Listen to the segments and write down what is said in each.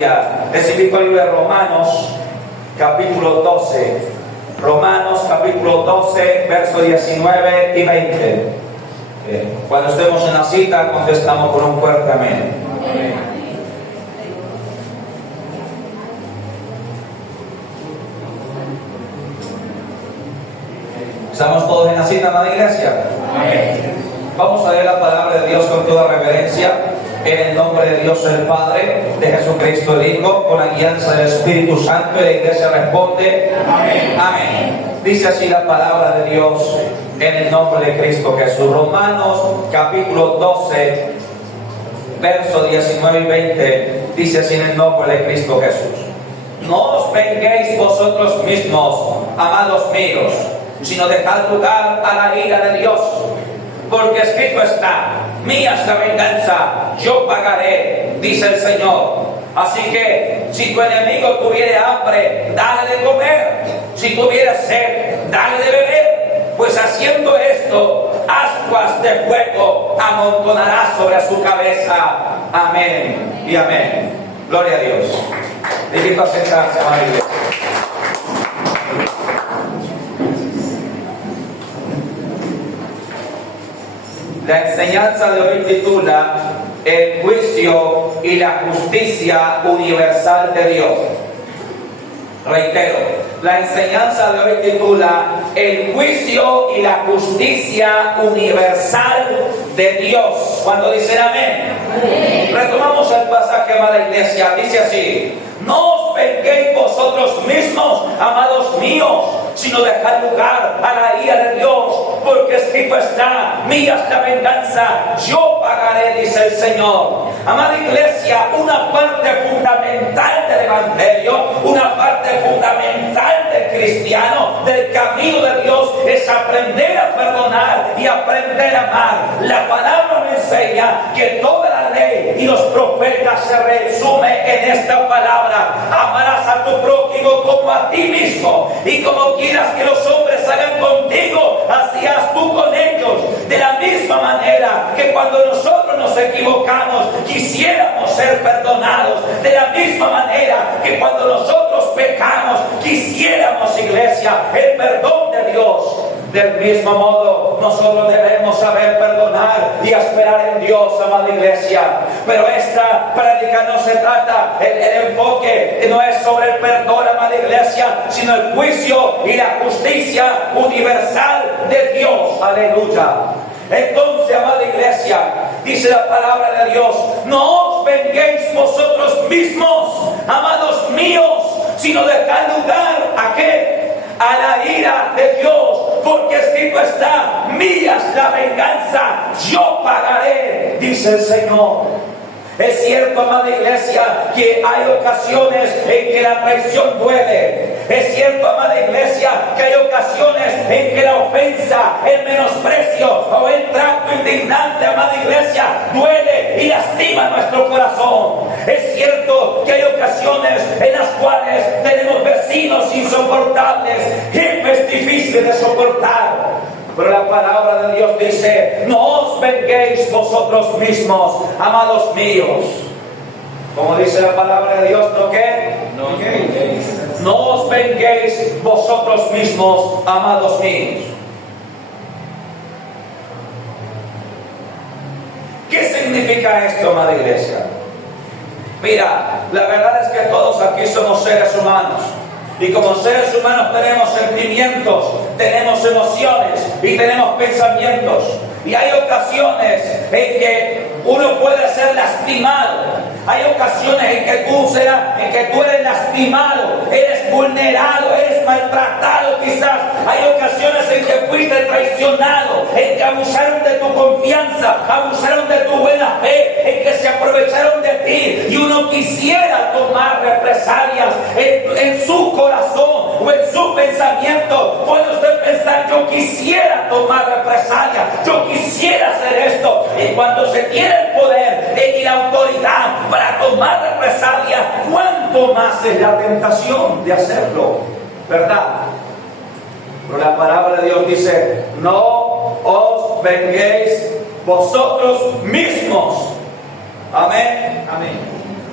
Les invito al libro de Romanos, capítulo 12. Romanos, capítulo 12, versos 19 y 20. Cuando estemos en la cita, contestamos con un fuerte amén. Amén. ¿Estamos todos en la cita, amada iglesia? Amén. Vamos a leer la palabra de Dios con toda reverencia, en el nombre de Dios el Padre, de Jesucristo el Hijo, con la guianza del Espíritu Santo, y la iglesia responde: amén. Amén. Dice así la palabra de Dios, en el nombre de Cristo Jesús. Romanos, capítulo 12, versos 19 y 20, dice así en el nombre de Cristo Jesús: No os venguéis vosotros mismos, amados míos, sino dejad lugar a la ira de Dios, porque escrito está: mía es la venganza, yo pagaré, dice el Señor. Así que si tu enemigo tuviere hambre, dale de comer; si tuviera sed, dale de beber, pues haciendo esto, ascuas de fuego amontonará sobre su cabeza. Amén y amén. Gloria a Dios. Le invito a sentarse, amada iglesia. La enseñanza de hoy titula El juicio y la justicia universal de Dios. Reitero, la enseñanza de hoy titula El juicio y la justicia universal de Dios. Cuando dicen amén. Amén. Retomamos el pasaje, amada iglesia. Dice así: No os venguéis vosotros mismos, amados míos, sino dejad lugar a la ira de Dios, porque escrito está: mía es la venganza, yo pagaré, dice el Señor. Amada iglesia, una parte fundamental del Evangelio, una parte fundamental del cristiano, del camino de Dios, es aprender a perdonar y aprender a amar. La palabra me enseña que toda la ley y los profetas se resume en esta palabra: amarás a tu prójimo como a ti mismo, y como quieras que los hombres hagan contigo, así haz tú con ellos. De la misma manera que cuando nosotros nos equivocamos, quisiéramos ser perdonados. De la misma manera que cuando nosotros pecamos, quisiéramos, iglesia, el perdón de Dios. Del mismo modo, nosotros debemos saber perdonar y esperar en Dios, amada iglesia. Pero esta prédica no se trata, el enfoque no es sobre el perdón, amada iglesia, sino el juicio y la justicia universal de Dios. Aleluya. Entonces, amada iglesia, dice la palabra de Dios: No os venguéis vosotros mismos, amados míos, sino dejad lugar ¿a qué? A la ira de Dios, porque escrito está: mía es la venganza, yo pagaré, dice el Señor. Es cierto, amada iglesia, que hay ocasiones en que la traición duele. Es cierto, amada iglesia, que hay ocasiones en que la ofensa, el menosprecio o el trato indignante, amada iglesia, duele y lastima nuestro corazón. Es cierto que hay ocasiones en las cuales tenemos vecinos insoportables, jefes difíciles de soportar. Pero la palabra de Dios dice: no os venguéis vosotros mismos, amados míos. Como dice la palabra de Dios, ¿no qué? No os venguéis vosotros mismos, amados míos. ¿Qué significa esto, amada iglesia? Mira, la verdad es que todos aquí somos seres humanos. Y como seres humanos tenemos sentimientos, tenemos emociones y tenemos pensamientos. Y hay ocasiones en que uno puede ser lastimado. Hay ocasiones en que tú eres lastimado, eres vulnerado, eres maltratado quizás. Hay ocasiones en que fuiste traicionado, en que abusaron de tu confianza, abusaron de tu buena fe, en que se aprovecharon de ti. Y uno quisiera tomar represalias en su corazón o en su pensamiento. Puede usted pensar: yo quisiera tomar represalias, yo quisiera hacer esto. Y cuando se tiene el poder y la autoridad para tomar represalias, ¿cuánto más es la tentación de hacerlo? ¿Verdad? Pero la palabra de Dios dice: no os venguéis vosotros mismos. Amén. Amén.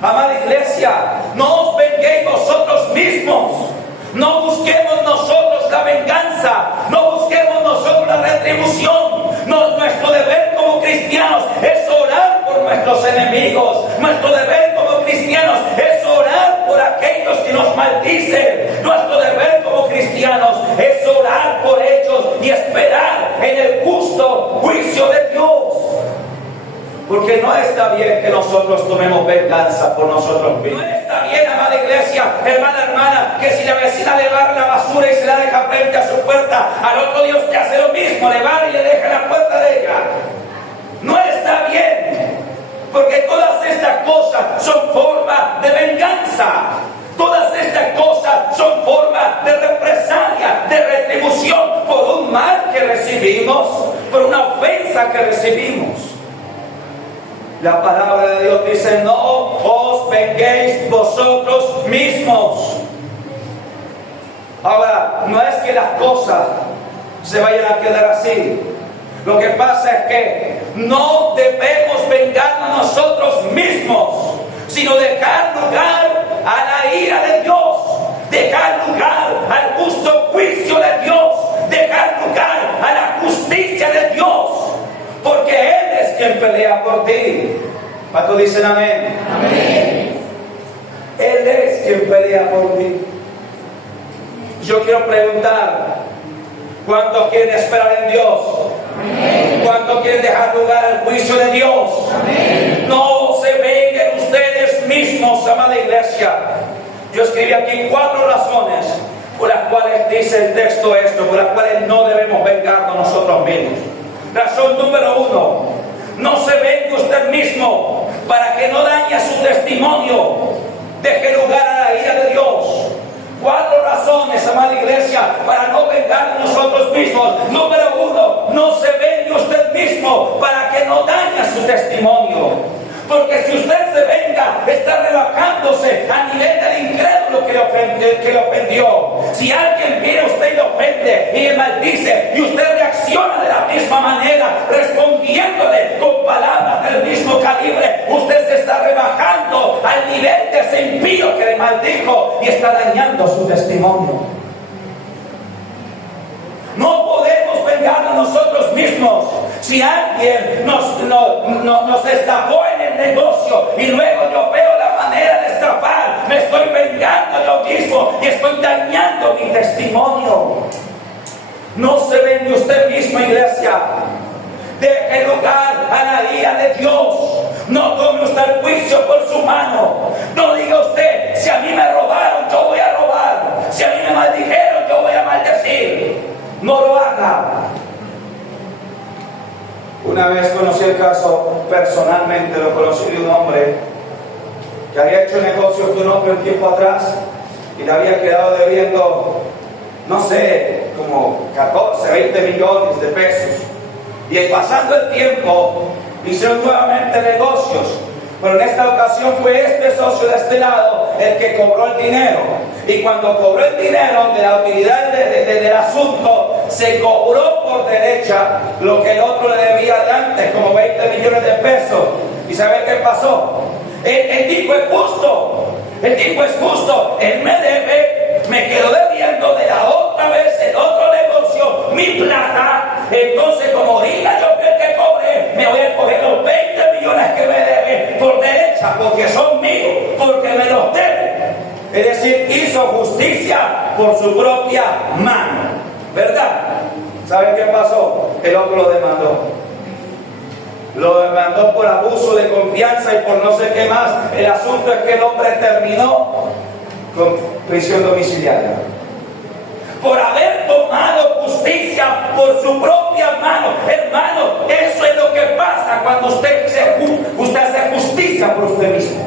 Amada iglesia, no os venguéis vosotros mismos. No busquemos nosotros la venganza, no busquemos nosotros la retribución. Nuestro deber como cristianos es orar por nuestros enemigos. Nuestro deber como cristianos es orar por aquellos que nos maldicen. Nuestro deber como cristianos es orar por ellos y esperar en el justo juicio de Dios. Porque no está bien que nosotros tomemos venganza por nosotros mismos. No está bien, amada iglesia, hermana, que si la vecina le barra la basura y se la deja frente a su puerta, al otro día usted hace lo mismo, le barra y le deja la puerta de ella. No está bien, porque todas estas cosas son formas de venganza. Todas estas cosas son formas de represalia, de retribución por un mal que recibimos, por una ofensa que recibimos. La palabra de Dios dice: no os venguéis vosotros mismos. Ahora, no es que las cosas se vayan a quedar así. Lo que pasa es que no debemos vengarnos nosotros mismos, sino dejar lugar a la ira de Dios, dejar lugar al justo juicio de Dios, dejar lugar a la justicia de Dios, porque Él es quien pelea por ti. ¿Cuántos dicen amén? Amén. Él es quien pelea por ti. Yo quiero preguntar: ¿cuántos quieren esperar en Dios? Amén. ¿Cuántos quieren dejar lugar al juicio de Dios? Amén. No se venguen ustedes mismos, amada iglesia. Yo escribí aquí 4 razones por las cuales dice el texto esto, por las cuales no debemos vengarnos nosotros mismos. Razón número 1: no se vengue usted mismo para que no dañe su testimonio. Deje lugar a la ira de Dios. 4 razones, amada iglesia, para no vengar nosotros mismos. Número 1: no se vengue usted mismo para que no dañe su testimonio. Porque si usted se venga, está rebajándose a nivel del incrédulo que le ofendió. Si alguien viene a usted y le ofende y le maldice, y usted reacciona de la misma manera, respondiéndole con palabras del mismo calibre, usted se está rebajando al nivel de ese impío que le maldijo y está dañando su testimonio. No podemos vengarnos nosotros mismos. Si alguien nos estafó en el negocio y luego yo veo la manera de estafar, me estoy vengando yo mismo y estoy dañando mi testimonio. No se vengue usted mismo, iglesia. Deje lugar a la ira de Dios. No tome usted el juicio por su mano. No diga usted: si a mí me robaron, yo voy a robar. Si a mí me maldijeron, yo voy a maldecir. No lo haga. Una vez conocí el caso, personalmente lo conocí, de un hombre que había hecho negocios con otro un tiempo atrás y le había quedado debiendo, no sé, como 14, 20 millones de pesos. Y pasando el tiempo, hicieron nuevamente negocios, pero en esta ocasión fue este socio de este lado el que cobró el dinero. Y cuando cobró el dinero de la utilidad del asunto, se cobró por derecha lo que el otro le debía de antes, como 20 millones de pesos. ¿Y sabe qué pasó? El tipo es justo. El tipo es justo. Él me debe, me quedó debiendo de la otra vez, el otro negocio, mi plata. Entonces, como diga yo que cobre, me voy a coger los 20 millones que me debe por derecha, porque son míos, porque me los debe. Es decir, hizo justicia por su propia mano, ¿verdad? ¿Saben qué pasó? El otro lo demandó. Lo demandó por abuso de confianza y por no sé qué más. El asunto es que el hombre terminó con prisión domiciliaria por haber tomado justicia por su propia mano. Hermano, eso es lo que pasa cuando usted hace justicia por usted mismo.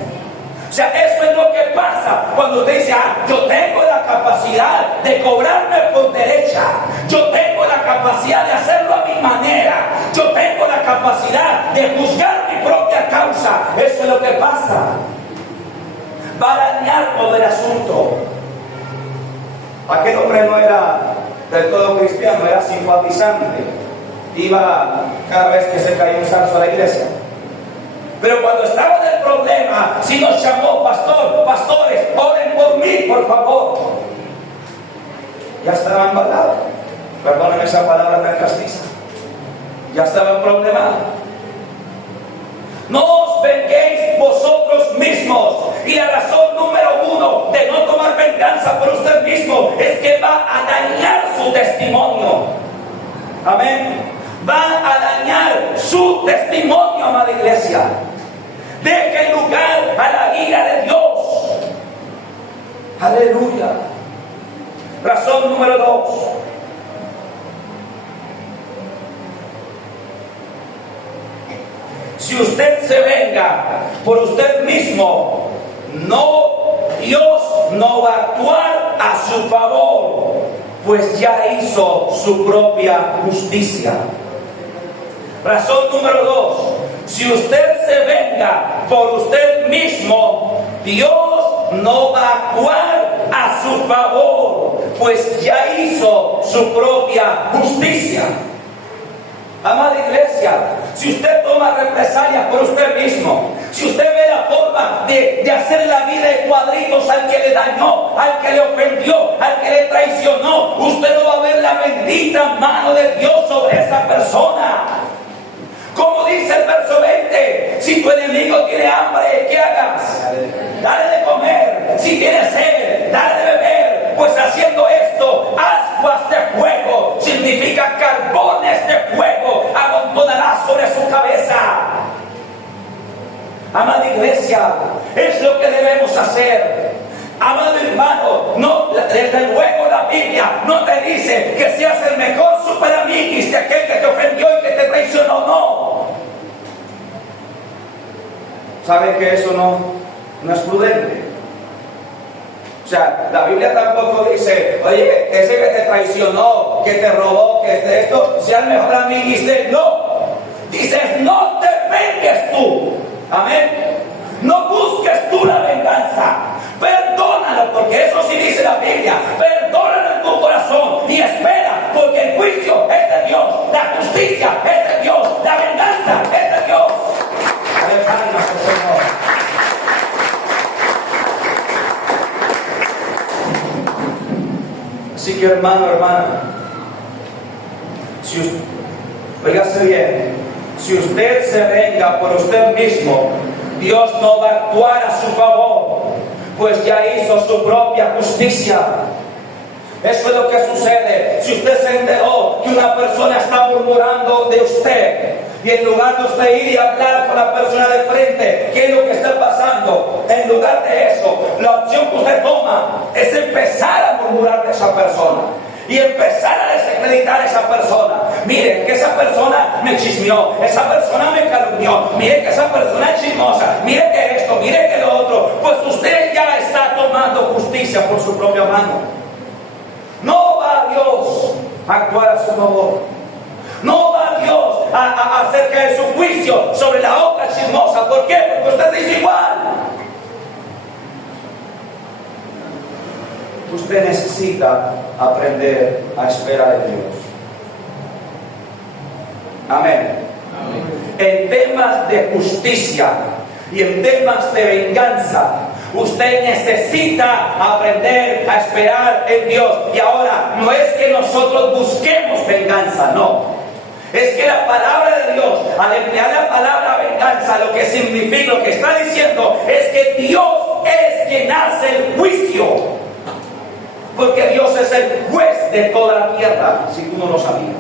O sea, eso es lo que pasa cuando usted dice: yo tengo la capacidad de cobrarme por derecha, yo tengo la capacidad de hacerlo a mi manera, yo tengo la capacidad de juzgar mi propia causa. Eso es lo que pasa. Va a dañar todo el asunto. Aquel hombre no era del todo cristiano, era simpatizante. Iba cada vez que se caía un santo a la iglesia. Pero cuando estaba en el problema, sí nos llamó: pastores, oren por mí, por favor. Ya estaba embalado. Perdonen esa palabra tan castiza. Ya estaba en problema. No os venguéis vosotros mismos. Y la razón número 1 de no tomar venganza por usted mismo es que va a dañar su testimonio. Amén. Va a dañar su testimonio, amada iglesia. Deje lugar a la ira de Dios. Aleluya. Razón número 2. Si usted se venga por usted mismo, Dios no va a actuar a su favor, pues ya hizo su propia justicia. Razón número 2. Si usted se venga por usted mismo, Dios no va a actuar a su favor, pues ya hizo su propia justicia. Amada iglesia, si usted toma represalias por usted mismo, si usted ve la forma de hacer la vida de cuadritos al que le dañó, al que le ofendió, al que le traicionó, usted no va a ver la bendita mano de Dios sobre esa persona. Como dice el verso 20, si tu enemigo tiene hambre, ¿qué hagas? Dale de comer. Si tiene sed, dale de beber. Pues haciendo esto, ascuas de fuego, significa carbones de fuego, amontonarás sobre su cabeza. Amada iglesia, es lo que debemos hacer. Amado hermano, no, desde luego la Biblia no te dice que seas el mejor superamiguis de aquel que te ofendió y que te traicionó, no. ¿Sabe que eso no es prudente? O sea, la Biblia tampoco dice: oye, ese que te traicionó, que te robó, que esto, sea el mejor amiguis de él. No. Dices: no te vengues tú. Amén. No busques tú la venganza. Perdónalo, porque eso sí dice la Biblia. Perdónalo en tu corazón y espera, porque el juicio es de Dios, la justicia es de Dios, la venganza es de Dios. Aleluya, Señor. Así que, hermano, hermana, oígase bien, si usted se venga por usted mismo, Dios no va a actuar a su favor, pues ya hizo su propia justicia. Eso es lo que sucede. Si usted se enteró que una persona está murmurando de usted, y en lugar de usted ir y hablar con la persona de frente, ¿qué es lo que está pasando? En lugar de eso, la opción que usted toma es empezar a murmurar de esa persona y empezar a desacreditar a esa persona. Mire que esa persona me chismeó, esa persona me calumnió, mire que esa persona es chismosa, mire que esto, mire que lo otro. Pues usted ya está tomando justicia por su propia mano. No va Dios a actuar a su favor. No va Dios a hacer caer su juicio sobre la otra chismosa. ¿Por qué? Porque usted es igual. Usted necesita aprender a esperar en Dios. Amén. Amén. En temas de justicia y en temas de venganza, usted necesita aprender a esperar en Dios. Y ahora, no es que nosotros busquemos venganza, no. Es que la palabra de Dios, al emplear la palabra venganza, lo que significa, lo que está diciendo, es que Dios es quien hace el juicio. Porque Dios es el juez de toda la tierra, si tú no lo sabías.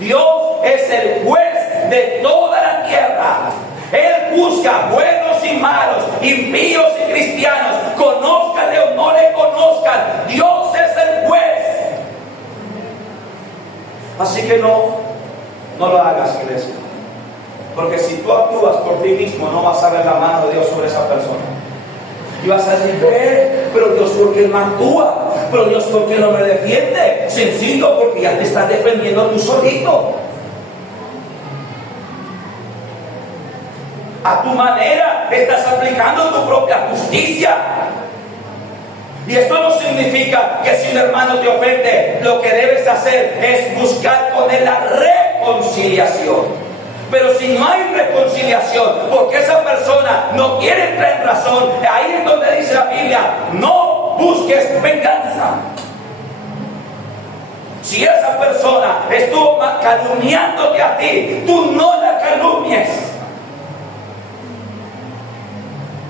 Dios es el juez de toda la tierra. Él juzga buenos y malos, impíos y cristianos, conózcanle o no le conozcan. Dios es el juez. Así que no lo hagas, iglesia. Porque si tú actúas por ti mismo, no vas a ver la mano de Dios sobre esa persona. Y vas a decir: pero Dios, ¿por qué no actúa? Pero Dios, ¿por qué no me defiende? Sencillo, porque ya te estás defendiendo tú solito. A tu manera estás aplicando tu propia justicia. Y esto no significa que si un hermano te ofende, lo que debes hacer es buscar con él la reconciliación. Pero si no hay reconciliación, porque esa persona no quiere entrar en razón, ahí es donde dice la Biblia, no busques venganza. Si esa persona estuvo calumniándote a ti, tú no la calumnies.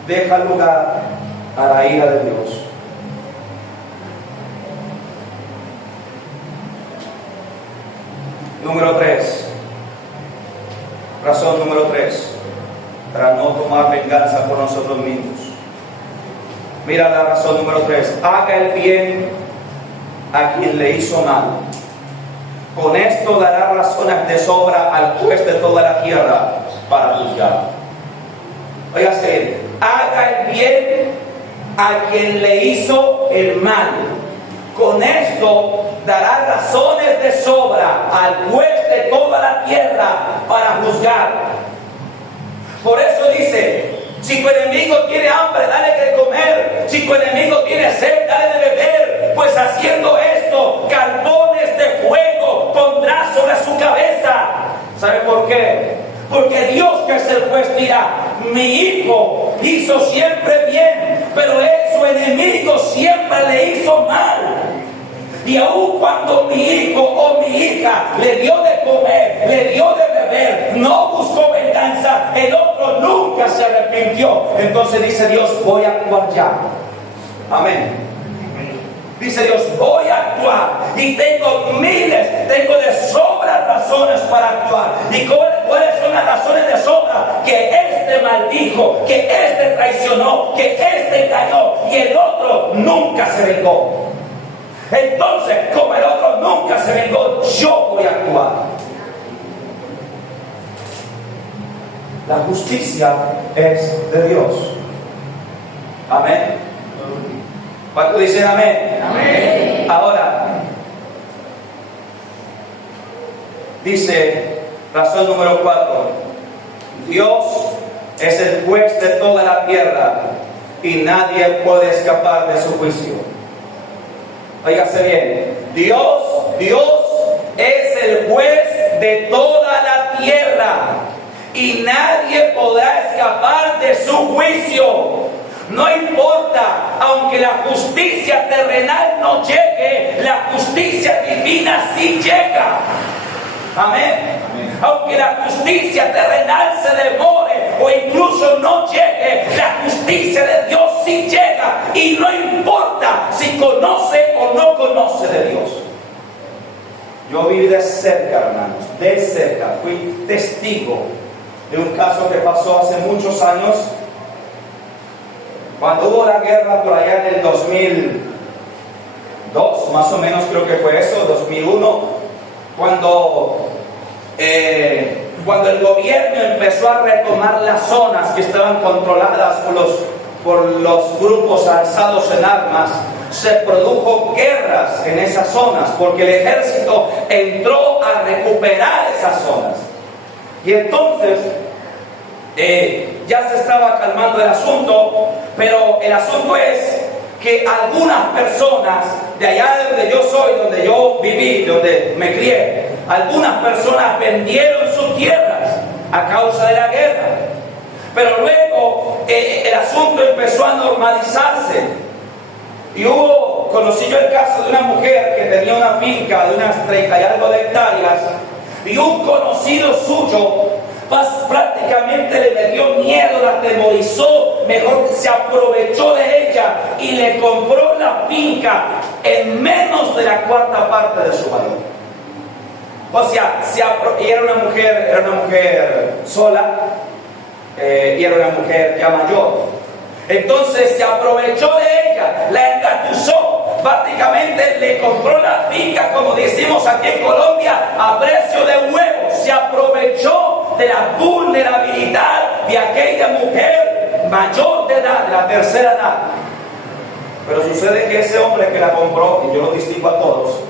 Deja lugar a la ira de Dios. Número 3. Razón número 3. Para no tomar venganza por nosotros mismos. Mira la razón número 3. Haga el bien a quien le hizo mal. Con esto dará razones de sobra al juez de toda la tierra para juzgar. Óigase, haga el bien a quien le hizo el mal. Con esto dará razones de sobra al juez de toda la tierra para juzgar. Por eso dice, si tu enemigo tiene hambre, dale que comer. Si tu enemigo tiene sed, dale de beber. Pues haciendo esto, carbones de fuego pondrá sobre su cabeza. ¿Sabe por qué? Porque Dios, que es el juez, dirá, mi hijo hizo siempre bien, pero su enemigo siempre le hizo mal. Y aun cuando mi hijo o mi hija le dio de comer, le dio de beber, no buscó venganza, el otro nunca se arrepintió. Entonces dice Dios, voy a actuar ya. Amén. Dice Dios, voy a actuar. Y tengo miles, tengo de sobra razones para actuar. ¿Y cuáles son las razones de sobra? Que este maldijo, que este traicionó, que este engañó y el otro nunca se vengó. Entonces, como el otro nunca se vengó, yo voy a actuar. La justicia es de Dios. Amén. ¿Cuántos dicen amén? Amén. Ahora, dice, razón número 4. Dios es el juez de toda la tierra y nadie puede escapar de su juicio. Óigase bien, Dios es el juez de toda la tierra y nadie podrá escapar de su juicio. No importa, aunque la justicia terrenal no llegue, la justicia divina sí llega. Amén. Aunque la justicia terrenal se demore o incluso no llegue, la justicia de Dios sí llega. Y no importa si conoce o no conoce de Dios. Yo viví de cerca, hermanos, de cerca. Fui testigo de un caso que pasó hace muchos años, cuando hubo la guerra por allá en el 2002, más o menos creo que fue eso, 2001, cuando el gobierno empezó a retomar las zonas que estaban controladas por los grupos alzados en armas, se produjo guerras en esas zonas, porque el ejército entró a recuperar esas zonas. Y entonces ya se estaba calmando el asunto, pero el asunto es que algunas personas de allá donde yo soy, donde yo viví, donde me crié, algunas personas vendieron sus tierras a causa de la guerra. Pero luego el asunto empezó a normalizarse. Y conocí yo el caso de una mujer que tenía una finca de unas 30 y algo de hectáreas, y un conocido suyo prácticamente le metió miedo, la atemorizó, mejor se aprovechó de ella y le compró la finca en menos de la cuarta parte de su valor. O sea, y era una mujer sola, y era una mujer ya mayor. Entonces se aprovechó de ella, la engatusó, prácticamente le compró la finca, como decimos aquí en Colombia, a precio de huevo. Se aprovechó de la vulnerabilidad de aquella mujer mayor de edad, de la tercera edad. Pero sucede que ese hombre que la compró, y yo lo distingo a todos,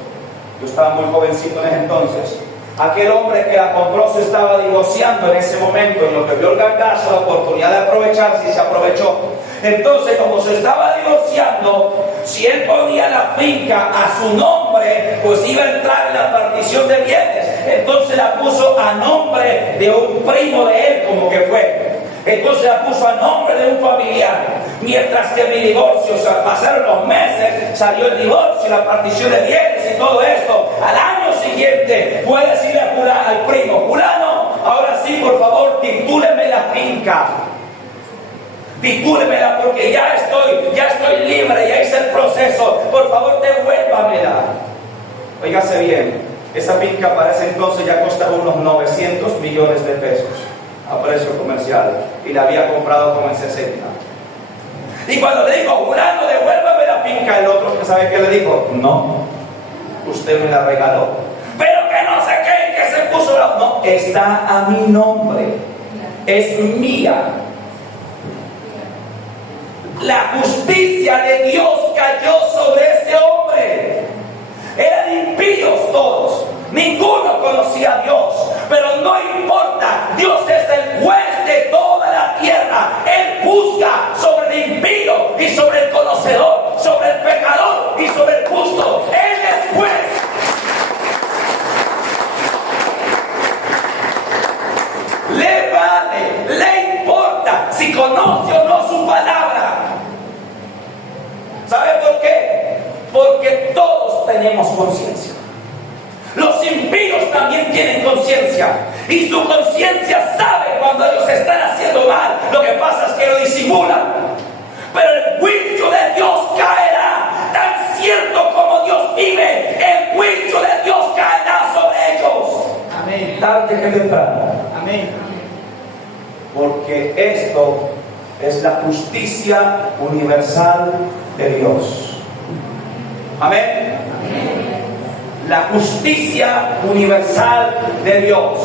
yo estaba muy jovencito en ese entonces, aquel hombre que la compró se estaba divorciando en ese momento, en lo que vio el gangazo, la oportunidad de aprovecharse, y se aprovechó. Entonces, como se estaba divorciando, si él ponía la finca a su nombre, pues iba a entrar en la partición de bienes. entonces la puso a nombre de un primo de él, como que fue. Entonces la puso a nombre de un familiar. Mientras que mi divorcio, o sea, pasaron los meses, salió el divorcio, la partición de bienes y todo esto. Al año siguiente puede decirle al primo, fulano, ahora sí, por favor, titúleme la finca. Titúlemela porque ya estoy libre, ya hice el proceso. Por favor, devuélvamela. Óigase bien, esa finca para ese entonces ya costaba unos 900 millones de pesos a precio comercial y la había comprado como en 60. Y cuando le dijo, fulano, devuélvame la finca, el otro, ¿sabe qué le dijo? No, usted me la regaló. Pero que no sé qué, que se puso la... No, está a mi nombre, es mía. La justicia de Dios cayó sobre ese hombre. Eran impíos todos, ninguno conocía a Dios, pero no importa, Dios es el juez de toda la tierra. Él juzga sobre el impío y sobre el conocedor, sobre el pecador y sobre el justo. Él es juez. Le vale, le importa si conoce o no su palabra. ¿Sabe por qué? Porque todos tenemos conciencia. Los impíos también tienen conciencia. Y su conciencia sabe cuando ellos están haciendo mal. Lo que pasa es que lo disimulan. Pero el juicio de Dios caerá. Tan cierto como Dios vive, el juicio de Dios caerá sobre ellos. Amén. Tarde que temprano. Amén. Porque esto es la justicia universal de Dios. Amén. La justicia universal de Dios.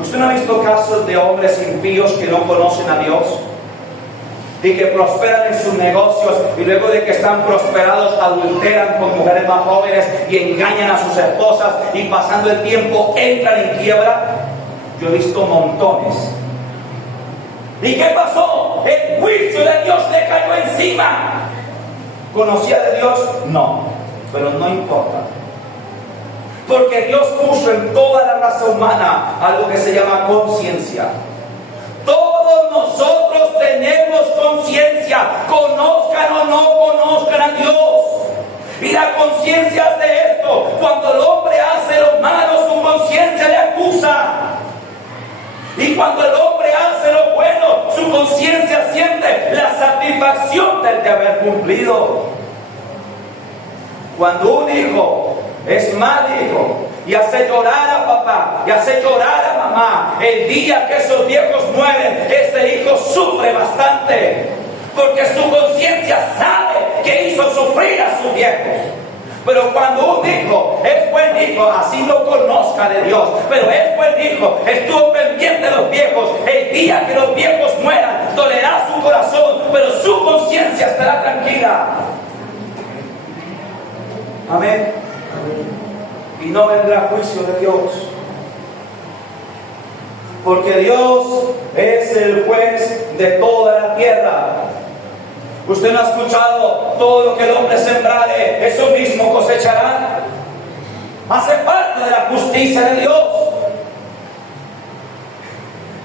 ¿Usted no ha visto casos de hombres impíos que no conocen a Dios y que prosperan en sus negocios y luego de que están prosperados adulteran con mujeres más jóvenes y engañan a sus esposas y pasando el tiempo entran en quiebra? Yo he visto montones. ¿Y qué pasó? El juicio de Dios le cayó encima. ¿Conocía de Dios? No, pero no importa. Porque Dios puso en toda la raza humana algo que se llama conciencia. Todos nosotros tenemos conciencia, conozcan o no conozcan a Dios. Y la conciencia hace esto. Cuando el hombre hace lo malo, su conciencia le acusa. Y cuando el hombre hace lo bueno, su conciencia siente la satisfacción del de haber cumplido. Cuando un hijo es mal hijo y hace llorar a papá y hace llorar a mamá, el día que esos viejos mueren, ese hijo sufre bastante. Porque su conciencia sabe que hizo sufrir a sus viejos. Pero cuando un hijo es buen hijo, así no conozca de Dios, pero es buen hijo, estuvo pendiente de los viejos, el día que los viejos mueran, dolerá su corazón, pero su conciencia estará tranquila. Amén. Y no vendrá juicio de Dios. Porque Dios es el juez de toda la tierra. Usted no ha escuchado, todo lo que el hombre sembrare, eso mismo cosechará. Hace parte de la justicia de Dios.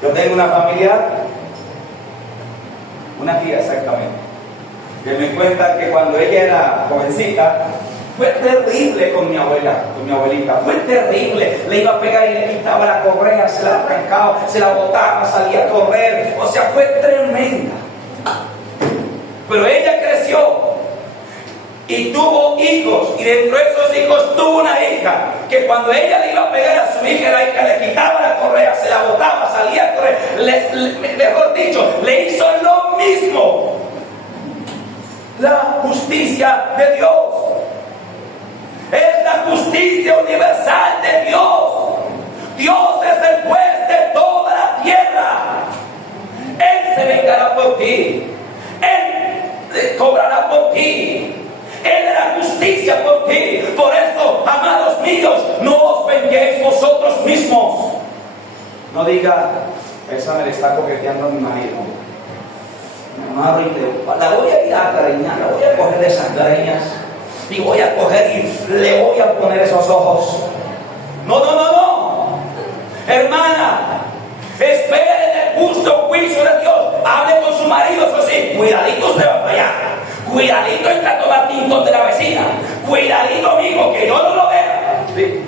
Yo tengo una familiar, una tía exactamente, que me cuenta que cuando ella era jovencita, fue terrible con mi abuelita, fue terrible. Le iba a pegar y le quitaba la correa, se la arrancaba, se la botaba, salía a correr. O sea, fue tremenda. Pero ella creció y tuvo hijos, y dentro de esos hijos tuvo una hija que cuando ella le iba a pegar a su hija, la hija le quitaba la correa, se la botaba, salía a correr, mejor dicho, le hizo lo mismo. La justicia de Dios es la justicia universal de Dios. Dios es el juez de toda la tierra. Él se vengará por ti. Él cobrará por ti. Él hará justicia por ti. Por eso, amados míos, no os venguéis vosotros mismos. No diga, esa me le está coqueteando a mi marido. La voy a ir a cariñar, la voy a coger de esas greñas y voy a coger y le voy a poner esos ojos. No, no, no, no. Hermana, espere en el justo juicio de Dios. Hable con su marido, eso sí. Cuidadito usted va para allá. Cuidadito entra a tomar tintos de la vecina. Cuidadito, amigo, que yo no lo vea. Sí.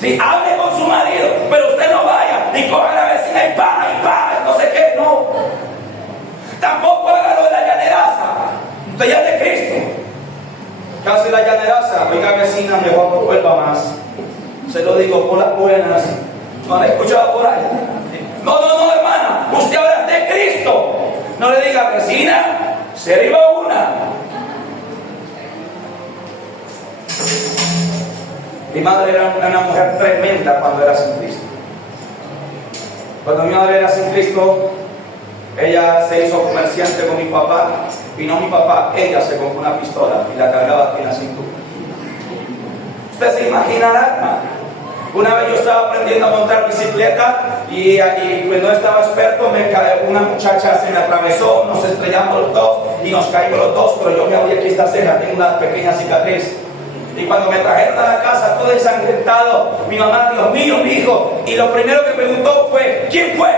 Sí, hable con su marido, pero usted no vaya y coja a la vecina y paga, no sé qué, no. Tampoco haga lo de la llaneraza. Usted ya es de Cristo. Casi la llaneraza, oiga vecina, mejor no vuelva más. Se lo digo por las buenas. No la he escuchado por ahí. No, no, no, hermana, usted ahora es de Cristo. No le diga vecina, se arriba una. Mi madre era una mujer tremenda cuando era sin Cristo. Cuando mi madre era sin Cristo, ella se hizo comerciante con mi papá. Y no mi papá, ella se compró una pistola y la cargaba aquí en la cintura. Usted se imaginará, hermano. Una vez yo estaba aprendiendo a montar bicicleta y pues no estaba experto, una muchacha se me atravesó, nos estrellamos los dos y nos caímos los dos, pero yo me abrí aquí esta ceja, tengo una pequeña cicatriz. Y cuando me trajeron a la casa todo ensangrentado, mi mamá, Dios mío, mi hijo, y lo primero que preguntó fue, ¿quién fue?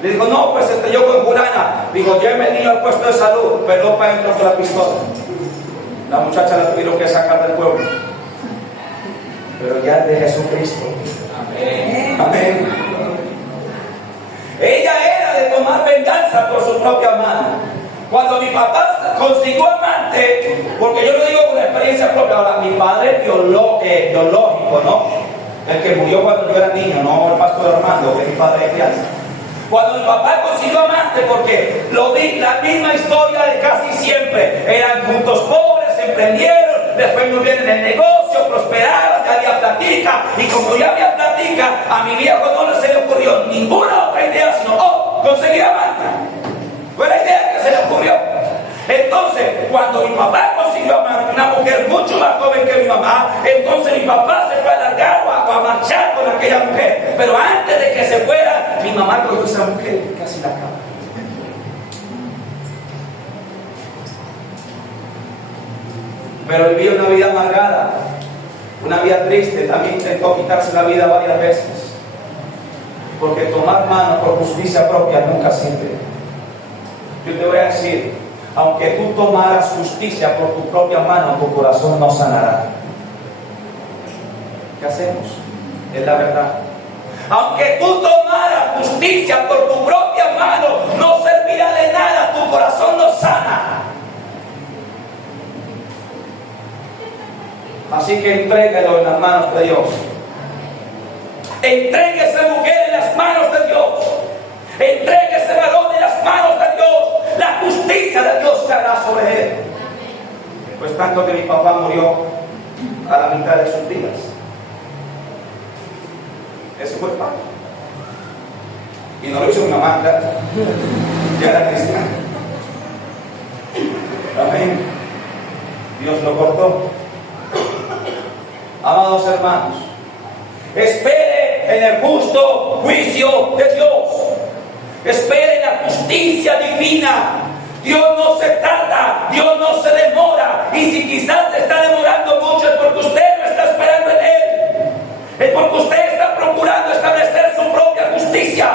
Le digo, no, pues yo con fulana. Digo, lléveme el niño al puesto de salud, pero no para entrar con la pistola. La muchacha la tuvieron que sacar del pueblo. Pero ya es de Jesucristo. Amén. Amén. Ella era de tomar venganza por su propia mano. Cuando mi papá consiguió amante, porque yo lo digo con experiencia propia, ahora mi padre biológico, ¿no? El que murió cuando yo era niño, no el pastor Armando, que es mi padre de crianza. Cuando mi papá consiguió amante, porque lo vi, la misma historia de casi siempre, eran juntos pobres, emprendieron, después muy bien en el negocio, prosperaron, ya había platica, y como ya había platica, a mi viejo no se le ocurrió ninguna otra idea, sino, conseguir amante. Fue la idea que se le ocurrió. Entonces, cuando mi papá consiguió amante, una mujer mucho más joven que mi mamá, entonces mi papá se fue a largar o a marchar con aquella mujer. Pero antes de que se fuera, mi mamá cogió esa mujer y casi la acaba. Pero él vivió una vida amargada, una vida triste. También intentó quitarse la vida varias veces. Porque tomar mano por justicia propia nunca sirve. Yo te voy a decir, aunque tú tomaras justicia por tu propia mano, tu corazón no sanará. ¿Qué hacemos? Es la verdad. Aunque tú tomaras justicia por tu propia mano, no servirá de nada, tu corazón no sana. Así que entréguelo en las manos de Dios. Entregue a esa mujer en las manos de Dios. Entregue a ese varón en las manos de Dios. La justicia de Dios caerá sobre él. Pues tanto que mi papá murió a la mitad de sus días. Ese fue el padre. Y no lo hizo mi mamá, ya era cristiana. Amén. Dios lo cortó. Amados hermanos, espere en el justo juicio de Dios. Espere en la justicia divina. Dios no se tarda, Dios no se demora. Y si quizás se está demorando mucho, es porque usted no está esperando en Él. Es porque usted está procurando establecer su propia justicia.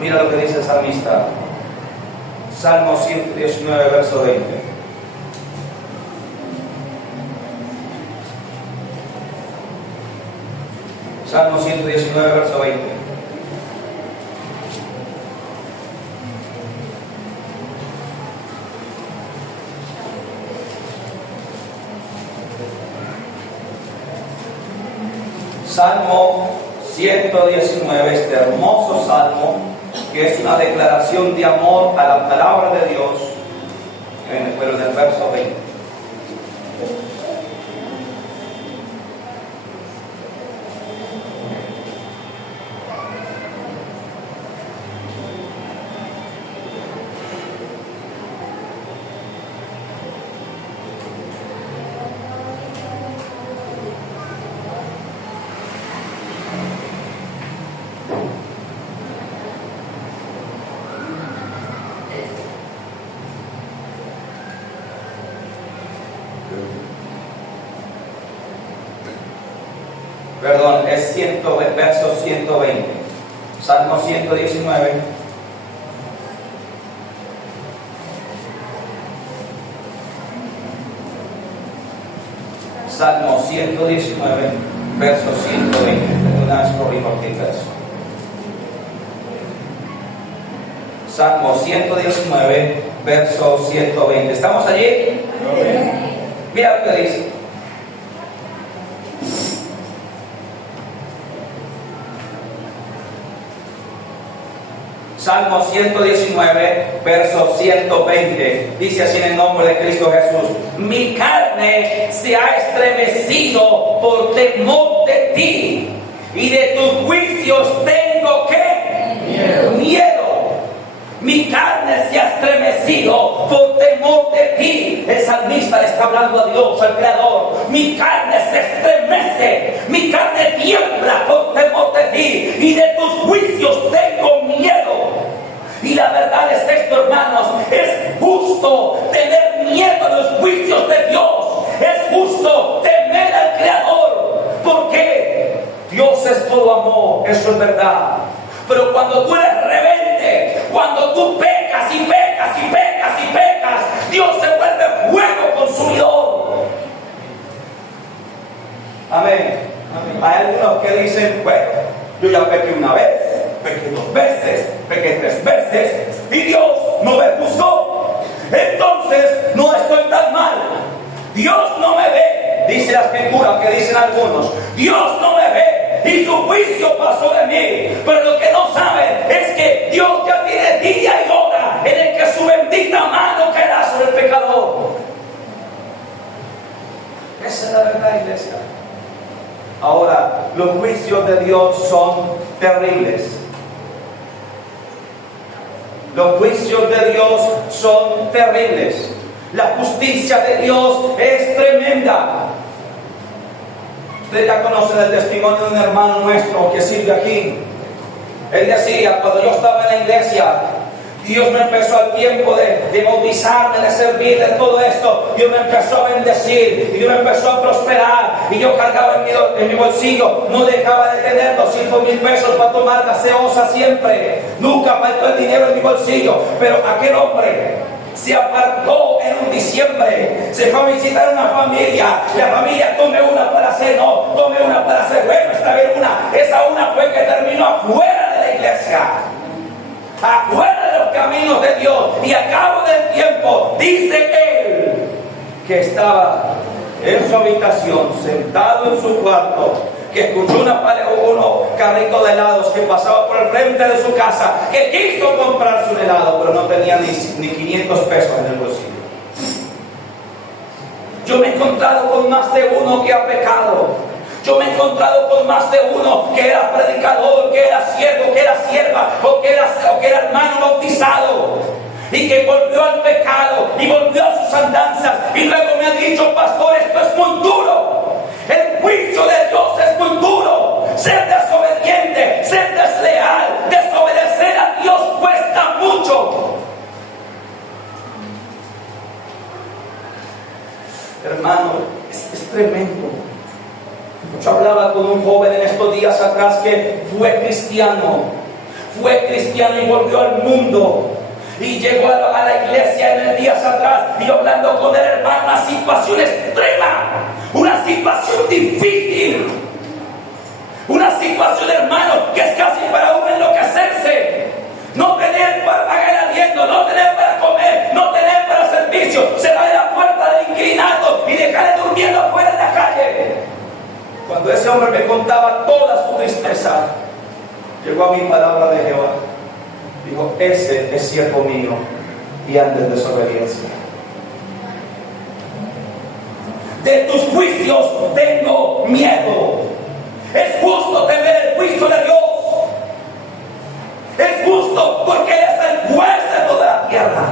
Mira lo que dice el salmista. Salmo 119, verso 20. Salmo 119, verso 20. Salmo 119, este hermoso salmo, que es una declaración de amor a la palabra de Dios, pero en el verso 20. Perdón, es verso 120. Salmo 119. Salmo 119, verso 120. Tengo una vez corrijo aquí el verso. Salmo 119, verso 120. ¿Estamos allí? Mira lo que dice. Salmo 119, verso 120, dice así en el nombre de Cristo Jesús: mi carne se ha estremecido por temor de ti, y de tus juicios tengo ¿qué? Miedo. Mi carne se ha estremecido por temor de ti. El salmista le está hablando a Dios, al Creador. Mi carne se estremece, mi carne tiembla por temor de ti, y de tus juicios tengo miedo. Y la verdad es esto, hermanos: es justo tener miedo a los juicios de Dios. Es justo temer al Creador, porque Dios es todo amor, eso es verdad. Pero cuando tú eres rebelde, cuando tú pecas y pecas y pecas y pecas, Dios se vuelve fuego consumidor. Amén. Hay algunos que dicen: bueno, yo ya pequé una vez, pequé 2 veces, pequé 3 veces, y Dios no me juzgó, entonces no estoy tan mal. Dios no me ve, dice la Escritura, que dicen algunos. Dios no me ve, y su juicio pasó de mí. Pero lo que no saben es que Dios ya tiene día y hora en el que su bendita mano caerá sobre el pecador. Esa es la verdad, iglesia. Ahora, los juicios de Dios son terribles. Los juicios de Dios son terribles. La justicia de Dios es tremenda. Ustedes ya conocen el testimonio de un hermano nuestro que sirve aquí. Él decía: cuando yo estaba en la iglesia, Dios me empezó al tiempo de bautizarme, de servir, de todo esto. Dios me empezó a bendecir, y Dios me empezó a prosperar, y yo cargaba en mi bolsillo, no dejaba de tener 200,000 pesos para tomar gaseosa siempre. Nunca faltó el dinero en mi bolsillo. Pero aquel hombre se apartó en un diciembre, se fue a visitar una familia. La familia: tome una para hacer, no, tome una para hacer. Bueno, está bien una. Esa una fue que terminó afuera de la iglesia, afuera de los caminos de Dios. Y al cabo del tiempo, dice él que estaba en su habitación, sentado en su cuarto, que escuchó unos carritos de helados que pasaba por el frente de su casa, que quiso comprarse un helado, pero no tenía ni 500 pesos en el bolsillo. Yo me he encontrado con más de uno que ha pecado. Yo me he encontrado con más de uno que era predicador, que era siervo, que era sierva, o que era hermano bautizado, y que volvió al pecado y volvió a sus andanzas, y luego me ha dicho: pastor, esto es muy duro. El juicio de Dios es muy duro. Ser desobediente, ser desleal, desobedecer a Dios cuesta mucho. Hermano, es tremendo. Yo hablaba con un joven en estos días atrás que fue cristiano y volvió al mundo. Y llegó a la iglesia en el días atrás, y hablando con el hermano, una situación extrema, una situación difícil, una situación, hermano, que es casi para uno enloquecerse. No tener para pagar el arriendo, no tener para comer, no tener para servicio. Se va de la puerta del inquilinato y dejarle durmiendo afuera en la calle. Cuando ese hombre me contaba toda su tristeza, llegó a mi palabra de Jehová. Dijo: ese es siervo mío y anda en desobediencia. De tus juicios tengo miedo. Es justo temer el juicio de Dios. Es justo porque Él es el juez de toda la tierra.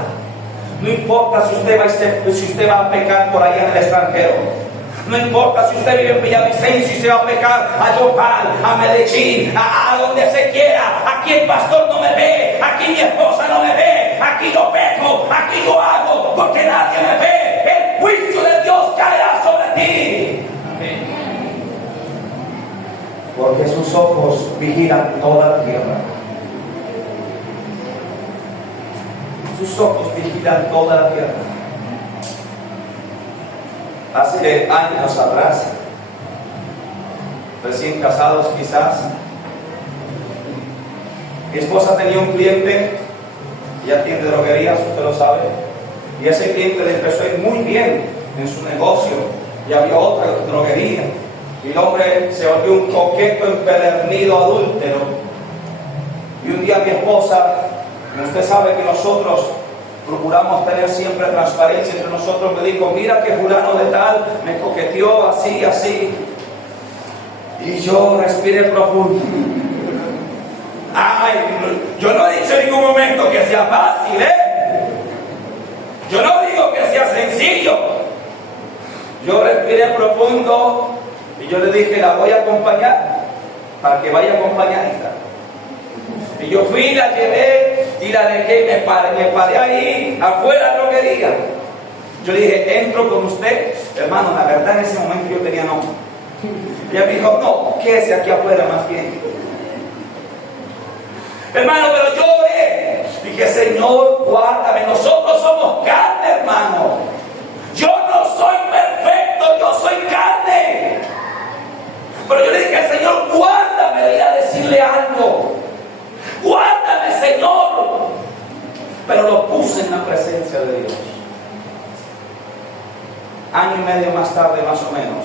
No importa si usted va a pecar por allá en el extranjero. No importa si usted vive en Villavicencio y se va a pecar a Yopal, a Medellín, a donde se quiera. Aquí el pastor no me ve, aquí mi esposa no me ve, aquí yo peco, aquí yo hago, porque nadie me ve. El juicio de Dios caerá sobre ti. Amén. sus ojos vigilan toda la tierra. Sus ojos vigilan toda la tierra. Hace años atrás, recién casados quizás, mi esposa tenía un cliente, ella atiende droguerías, usted lo sabe, y ese cliente le empezó a ir muy bien en su negocio, y había otra droguería, y el hombre se volvió un coqueto, empedernido, adúltero. Y un día mi esposa, como usted sabe que nosotros procuramos tener siempre transparencia entre nosotros, me dijo: mira que fulano de tal me coqueteó así, así. Y yo respiré profundo. Ay, yo no he dicho en ningún momento que sea fácil, yo no digo que sea sencillo. Yo respiré profundo y yo le dije: la voy a acompañar para que vaya acompañadita. Y yo fui, la llevé y la dejé, me paré ahí afuera de la droguería. Yo le dije: entro con usted. Hermano, la verdad en ese momento yo tenía no. Ella me dijo: no, quédese aquí afuera más bien. Hermano, pero yo oré. Dije: Señor, guárdame. Nosotros somos carne, hermano. Yo no soy perfecto, yo soy carne. Pero yo le dije: Señor, guárdame de ir a decirle algo. Guárdame, Señor. Pero lo puse en la presencia de Dios. Año y medio más tarde, más o menos,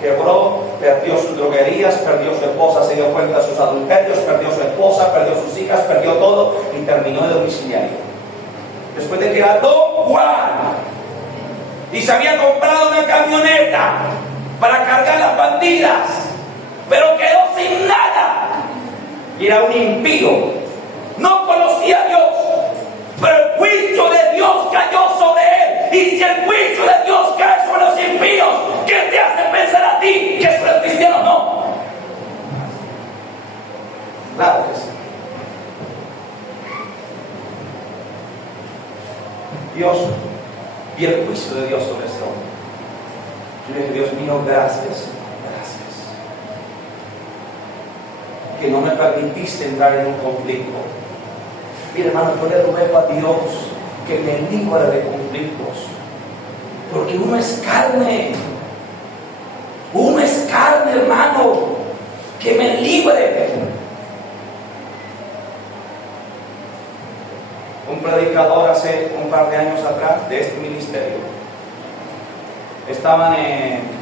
quebró, perdió sus droguerías, perdió su esposa, se dio cuenta de sus adulterios, perdió su esposa, perdió sus hijas, perdió todo y terminó de domiciliario. Después de que era Don Juan y se había comprado una camioneta para cargar las bandidas, pero quedó sin nada. Y era un impío, no conocía a Dios, pero el juicio de Dios cayó sobre él. Y si el juicio de Dios cae sobre los impíos, ¿qué te hace pensar a ti que sobre los cristianos no? Claro que sí. Dios, y el juicio de Dios sobre este hombre. Yo le dije: Dios mío, gracias. Que no me permitiste entrar en un conflicto. Mira, hermano, yo le ruego a Dios que me libre de conflictos, porque uno es carne, hermano, que me libre. Un predicador hace un par de años atrás de este ministerio, estaban en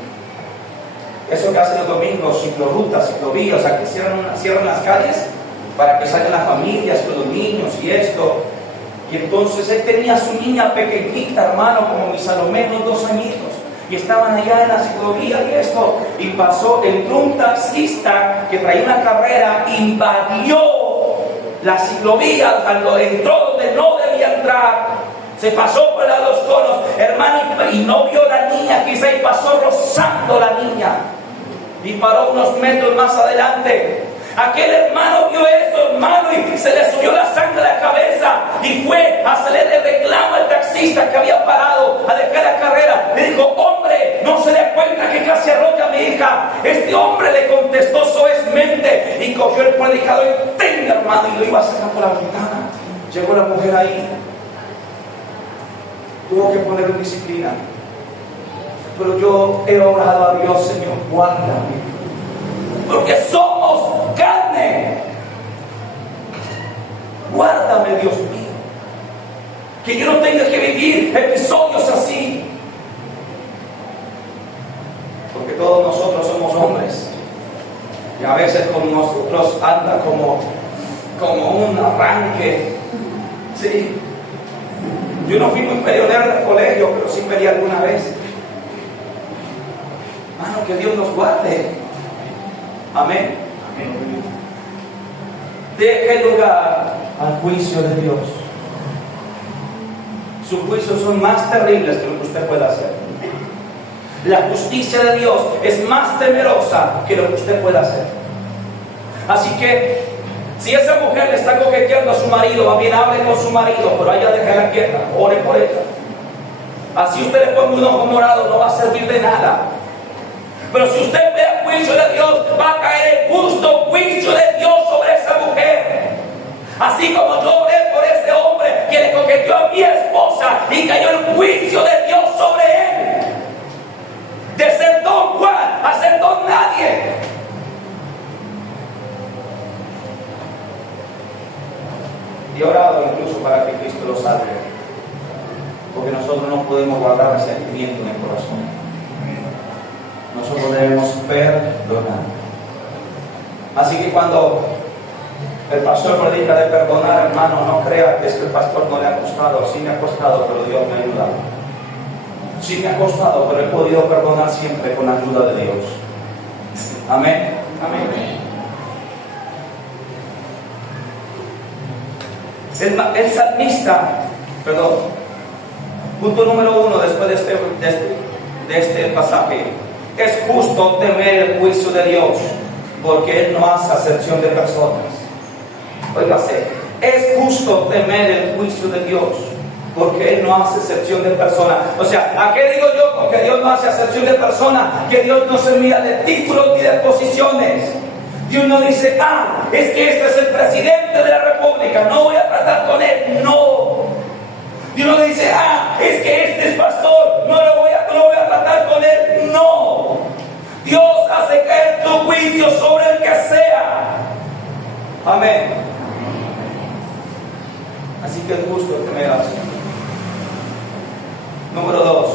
eso que hacen los domingos, ciclorrutas, ciclovías, o sea, que cierran las calles para que salgan las familias con los niños y esto. Y entonces él tenía a su niña pequeñita, hermano, como mi Salomé, unos 2 añitos, y estaban allá en la ciclovía y esto, y entró un taxista que traía una carrera, invadió la ciclovía, entró donde no debía entrar, se pasó por los conos, hermano, y no vio la niña quizá, y pasó rozando la niña, y paró unos metros más adelante. Aquel hermano vio eso, hermano, y se le subió la sangre a la cabeza, y fue a hacerle reclamo al taxista que había parado a dejar la carrera. Le dijo: hombre, no se da cuenta que casi arrolla a mi hija. Este hombre le contestó soezmente, y cogió el predicador y tenga, hermano, y lo iba a sacar por la ventana. Llegó la mujer ahí, tuvo que poner en disciplina. Pero yo he orado a Dios: Señor, guárdame, porque somos carne. Guárdame, Dios mío, que yo no tenga que vivir episodios así, porque todos nosotros somos hombres, y a veces con nosotros anda como un arranque. Sí, yo no fui muy peleonero en el colegio, pero sí peleé alguna vez. Hermano, que Dios nos guarde. Amén. Deje lugar al juicio de Dios. Sus juicios son más terribles que lo que usted pueda hacer. La justicia de Dios es más temerosa que lo que usted pueda hacer. Así que, si esa mujer le está coqueteando a su marido, va bien, hable con su marido, pero ella déjala quieta, ore por ella. Así usted le ponga un ojo morado, no va a servir de nada. Pero si usted ve el juicio de Dios, va a caer el justo juicio de Dios sobre esa mujer. Así como yo oré por ese hombre que le coqueteó a mi esposa y cayó el juicio de Dios sobre él. De ser don Juan a ser don nadie. Y he orado incluso para que Cristo lo salve. Porque nosotros no podemos guardar el sentimiento en el corazón. Nosotros debemos perdonar. Así que cuando el pastor predica de perdonar, hermano, no crea que es que el pastor no le ha costado. Sí me ha costado, pero Dios me ha ayudado. Sí me ha costado, pero he podido perdonar siempre con la ayuda de Dios. Amén. Amén. El salmista, punto número 1 después de este pasaje, es justo temer el juicio de Dios, porque Él no hace acepción de personas. Óigase, es justo temer el juicio de Dios, porque Él no hace acepción de personas. O sea, ¿a qué digo yo con que Dios no hace acepción de personas? Que Dios no se mira de títulos ni de posiciones. Dios no dice, es que este es el presidente de la república, no voy a tratar con él. No. Dios no dice, es que este es pastor, no voy a tratar con él. No. Dios hace caer su juicio sobre el que sea. Amén. Así que es justo temer al Señor. Número 2.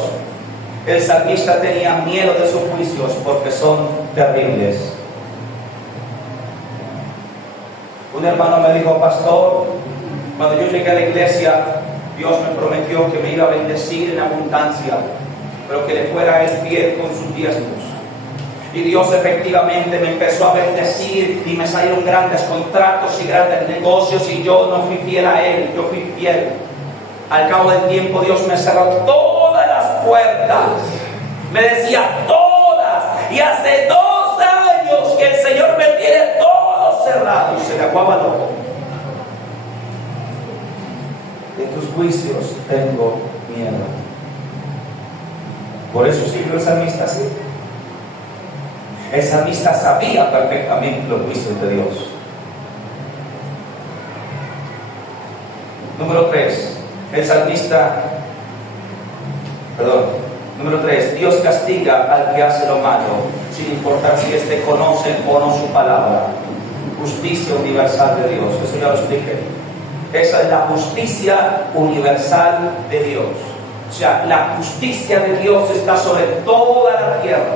El salmista tenía miedo de sus juicios porque son terribles. Un hermano me dijo, pastor, cuando yo llegué a la iglesia, Dios me prometió que me iba a bendecir en abundancia, pero que le fuera a Él fiel con sus diezmos. Y Dios efectivamente me empezó a bendecir y me salieron grandes contratos y grandes negocios y yo no fui fiel a Él, yo fui fiel. Al cabo del tiempo Dios me cerró todas las puertas, me decía todas, y hace 2 años que el Señor me tiene todo cerrado y se me aguaba loco. De tus juicios tengo miedo. Por eso siguió el salmista así. El salmista sabía perfectamente los juicios de Dios. Número 3. Número 3. Dios castiga al que hace lo malo, sin importar si éste conoce o no su palabra. Justicia universal de Dios. Eso ya lo expliqué. Esa es la justicia universal de Dios. O sea, la justicia de Dios está sobre toda la tierra.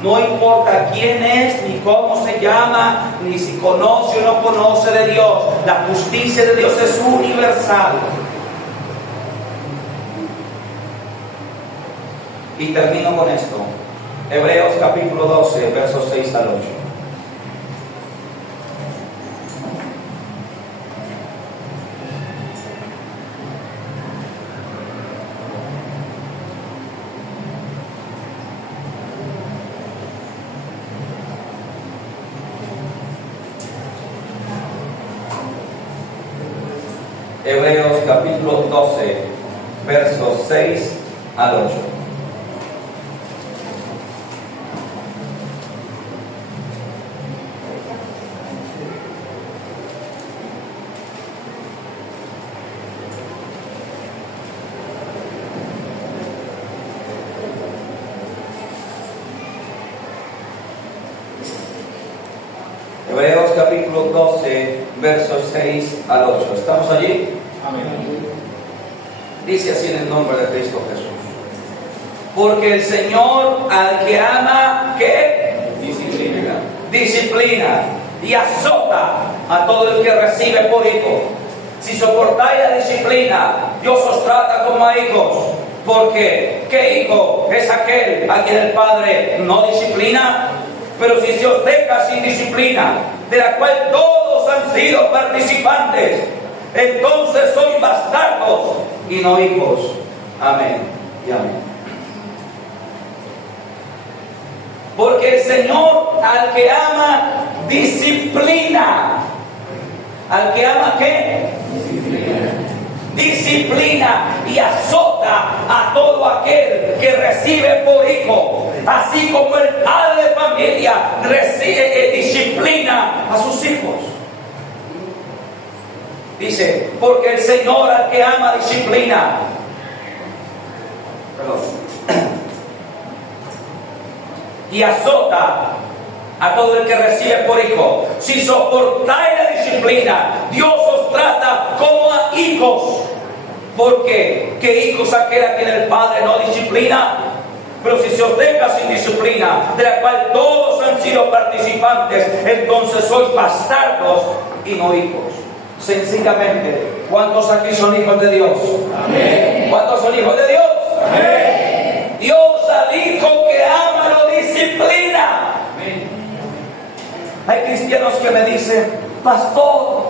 No importa quién es, ni cómo se llama, ni si conoce o no conoce de Dios. La justicia de Dios es universal. Y termino con esto. Hebreos capítulo 12, versos 6 al 8. Hebreos capítulo 12, versos 6 al 8. Hebreos capítulo 12, versos 6 al 8. ¿Estamos allí? Amén. Dice así en el nombre de Cristo Jesús. Porque el Señor al que ama, ¿qué? Disciplina y azota a todo el que recibe por hijo. Si soportáis la disciplina, Dios os trata como a hijos. Porque ¿qué hijo es aquel a quien el Padre no disciplina? Pero si se os deja sin disciplina, de la cual todos han sido participantes, entonces sois bastardos y no hijos. Amén y amén. Porque el Señor al que ama, disciplina. ¿Al que ama qué? Disciplina y azota a todo aquel que recibe por hijo, así como el padre de familia disciplina a sus hijos. Dice, porque el Señor al que ama disciplina. Y azota a todo el que recibe por hijo. Si soportáis la disciplina, Dios os trata como a hijos. Porque ¿qué hijos aquel a quien el Padre no disciplina? Pero si se os deja sin disciplina, de la cual todos han sido participantes, entonces sois bastardos y no hijos. Sencillamente, ¿cuántos aquí son hijos de Dios? Amén. ¿Cuántos son hijos de Dios? Amén. Dios al hijo que ama lo disciplina. Amén. Hay cristianos que me dicen, pastor,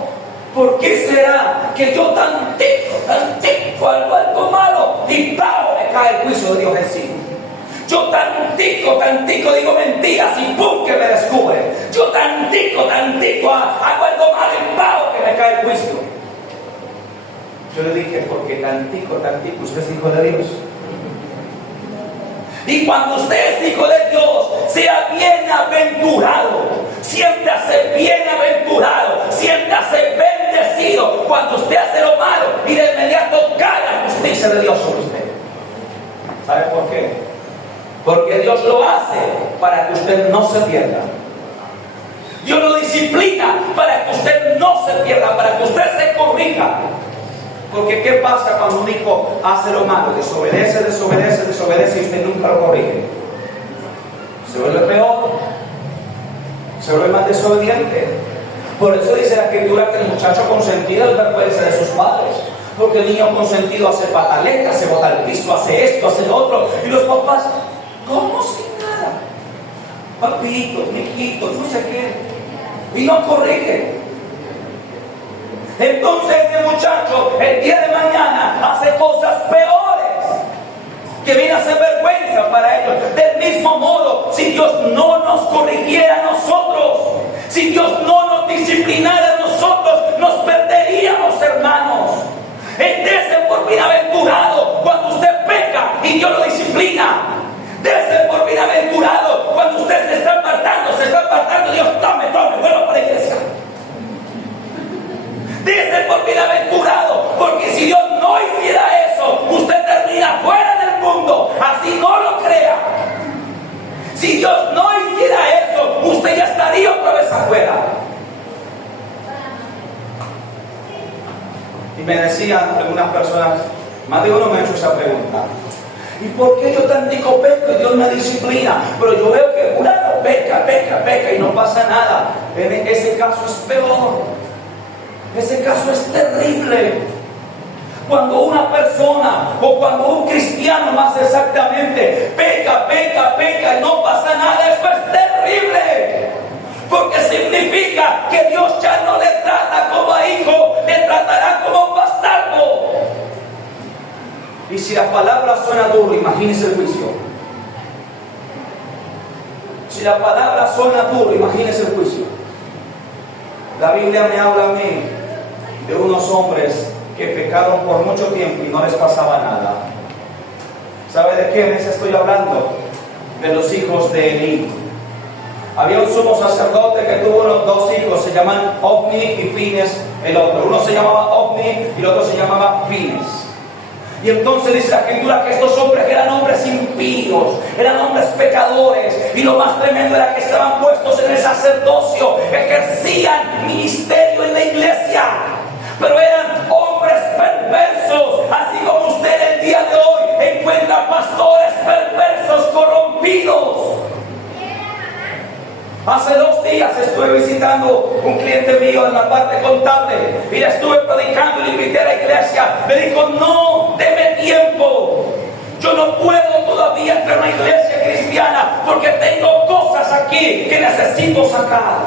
¿por qué será que yo tantito, algo malo, y ¡pau! Me cae el juicio de Dios encima? Yo tantito digo mentiras y ¡pum! Que me descubre. Yo tantito hago algo malo y ¡pau! Que me cae el juicio. Yo le dije, porque tantito, usted es hijo de Dios. Y cuando usted es hijo de Dios, sea bienaventurado. Siéntase bienaventurado. Siéntase bendecido cuando usted hace lo malo y de inmediato cae la justicia de Dios sobre usted. ¿Sabe por qué? Porque Dios lo hace para que usted no se pierda. Dios lo disciplina para que usted no se pierda, para que usted se corrija. Porque ¿qué pasa cuando un hijo hace lo malo? Desobedece y usted nunca lo corrige. Se vuelve peor, se vuelve más desobediente. Por eso dice la Escritura que el muchacho consentido es vergüenza de sus padres. Porque el niño consentido hace pataletas, se bota al piso, hace esto, hace lo otro. Y los papás, ¿cómo sin nada? Papitos, mijitos, no sé qué. Y no corrige. Entonces este muchacho el día de mañana hace cosas peores que vienen a ser vergüenza para ellos. Del mismo modo, si Dios no nos corrigiera a nosotros, si Dios no nos disciplinara a nosotros, nos perderíamos, hermanos. Dese por bienaventurado cuando usted peca y Dios lo disciplina. Dese por bienaventurado cuando usted se está apartando, Dios tome, vuelva para la iglesia. Dese por bienaventurado, porque si Dios no hiciera eso, usted termina fuera del mundo, así no lo crea. Si Dios no hiciera eso, usted ya estaría otra vez afuera. Y me decían algunas personas, más de uno me ha hecho esa pregunta: ¿y por qué yo tantico peco y Dios me disciplina? Pero yo veo que uno peca y no pasa nada. En ese caso es peor. Ese caso es terrible. Cuando una persona o cuando un cristiano más exactamente peca y no pasa nada, eso es terrible. Porque significa que Dios ya no le trata como a hijo, le tratará como a un bastardo. Y si la palabra suena duro, imagínese el juicio. Si la palabra suena duro, imagínese el juicio. La Biblia me habla a mí de unos hombres que pecaron por mucho tiempo y no les pasaba nada. ¿Sabe de quiénes estoy hablando? De los hijos de Elí. Había un sumo sacerdote que tuvo unos dos hijos, se llaman Ofni y Fines el otro. Uno se llamaba Ofni y el otro se llamaba Fines. Y entonces dice la Escritura que estos hombres eran hombres impíos, eran hombres pecadores, y lo más tremendo era que estaban puestos en el sacerdocio, ejercían ministerio en la iglesia, pero eran hombres perversos, así como usted el día de hoy encuentra pastores perversos, corrompidos. Hace 2 días estuve visitando un cliente mío en la parte contable y le estuve predicando y le invité a la iglesia. Me dijo: no, deme tiempo. Yo no puedo todavía entrar a una iglesia cristiana porque tengo cosas aquí que necesito sacar.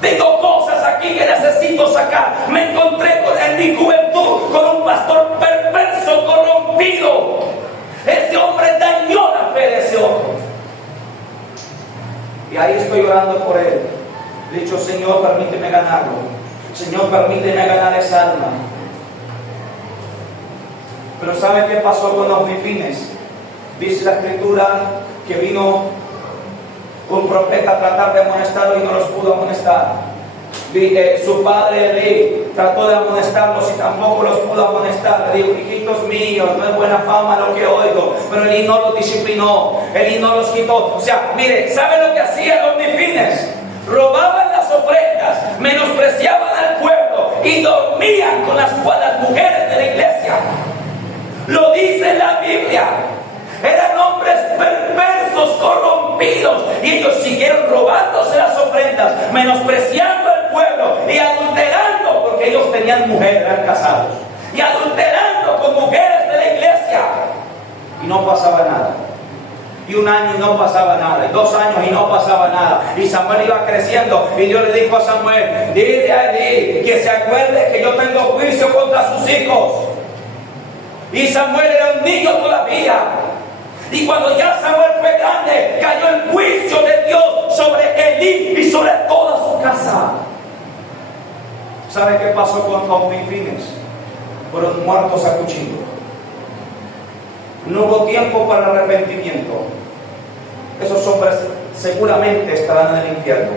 Tengo cosas aquí que necesito sacar. Me encontré en mi juventud con un pastor perverso, corrompido. Ese hombre dañó la fe de ese hombre. Y ahí estoy orando por él. Le he dicho: Señor, permíteme ganarlo. Señor, permíteme ganar esa alma. Pero ¿sabe qué pasó con los Fines? Dice la Escritura que vino un profeta a tratar de amonestarlos y no los pudo amonestar. Su padre Elí trató de amonestarlos y tampoco los pudo amonestar. Le dijo: hijitos míos, no es buena fama lo que oigo. Pero Elí no los disciplinó, Elí no los quitó. O sea, mire, ¿sabe lo que hacían los Fines? Robaban las ofrendas, menospreciaban al pueblo y dormían con las mujeres de la iglesia. Lo dice la Biblia. Eran hombres perversos, corrompidos, y ellos siguieron robándose las ofrendas, menospreciando al pueblo y adulterando, porque ellos tenían mujeres, eran casados, y adulterando con mujeres de la iglesia. Y no pasaba nada. Y 1 año y no pasaba nada, y 2 años y no pasaba nada. Y Samuel iba creciendo, y Dios le dijo a Samuel: dile a Elí que se acuerde que yo tengo juicio contra sus hijos. Y Samuel era un niño todavía. Y cuando ya Samuel fue grande, cayó el juicio de Dios sobre Elí y sobre toda su casa. ¿Sabe qué pasó con los Fines? Fueron muertos a cuchillo. No hubo tiempo para arrepentimiento. Esos hombres seguramente estarán en el infierno.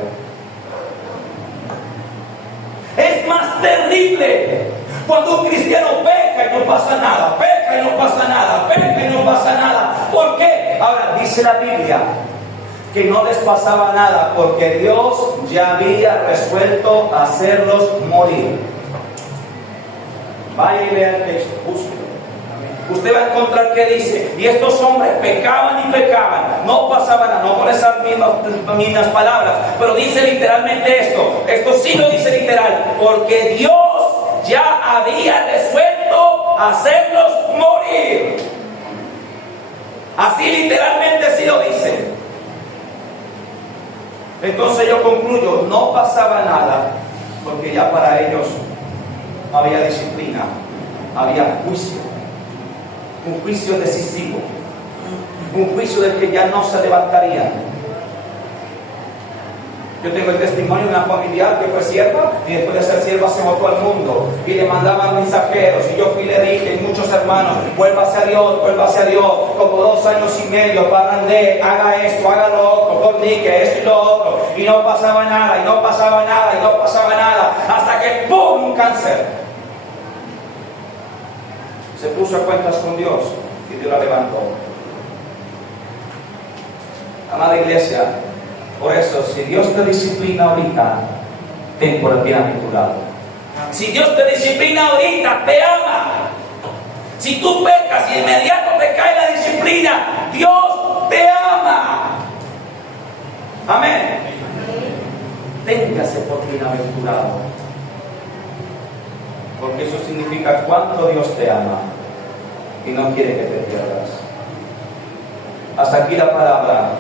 Es más terrible cuando un cristiano peca y no pasa nada, peca y no pasa nada, peca y no pasa nada. ¿Por qué? Ahora, dice la Biblia que no les pasaba nada porque Dios ya había resuelto hacerlos morir. Vaya y lea el texto, búsquelo. Usted va a encontrar que dice: y estos hombres pecaban y pecaban, no pasaba nada, no con esas mismas palabras, pero dice literalmente esto sí lo dice literal, porque Dios ya había resuelto hacerlos morir. Así literalmente sí lo dice. Entonces yo concluyo: no pasaba nada, porque ya para ellos no había disciplina, había juicio. Un juicio decisivo, un juicio del que ya no se levantarían. Yo tengo el testimonio de una familiar que fue sierva y después de ser sierva se votó al mundo y le mandaban mensajeros, y yo fui y le dije, y muchos hermanos: vuélvase a Dios, como 2 años y medio parrandé, haga esto, haga lo otro, fornique, esto y lo otro, y no pasaba nada, y no pasaba nada, y no pasaba nada, hasta que ¡pum! Un cáncer. Se puso a cuentas con Dios y Dios la levantó. Amada iglesia, por eso, si Dios te disciplina ahorita, ten por bienaventurado. Si Dios te disciplina ahorita, te ama. Si tú pecas y de inmediato te cae la disciplina, Dios te ama. Amén. Téngase por bienaventurado, porque eso significa cuánto Dios te ama y no quiere que te pierdas. Hasta aquí la palabra.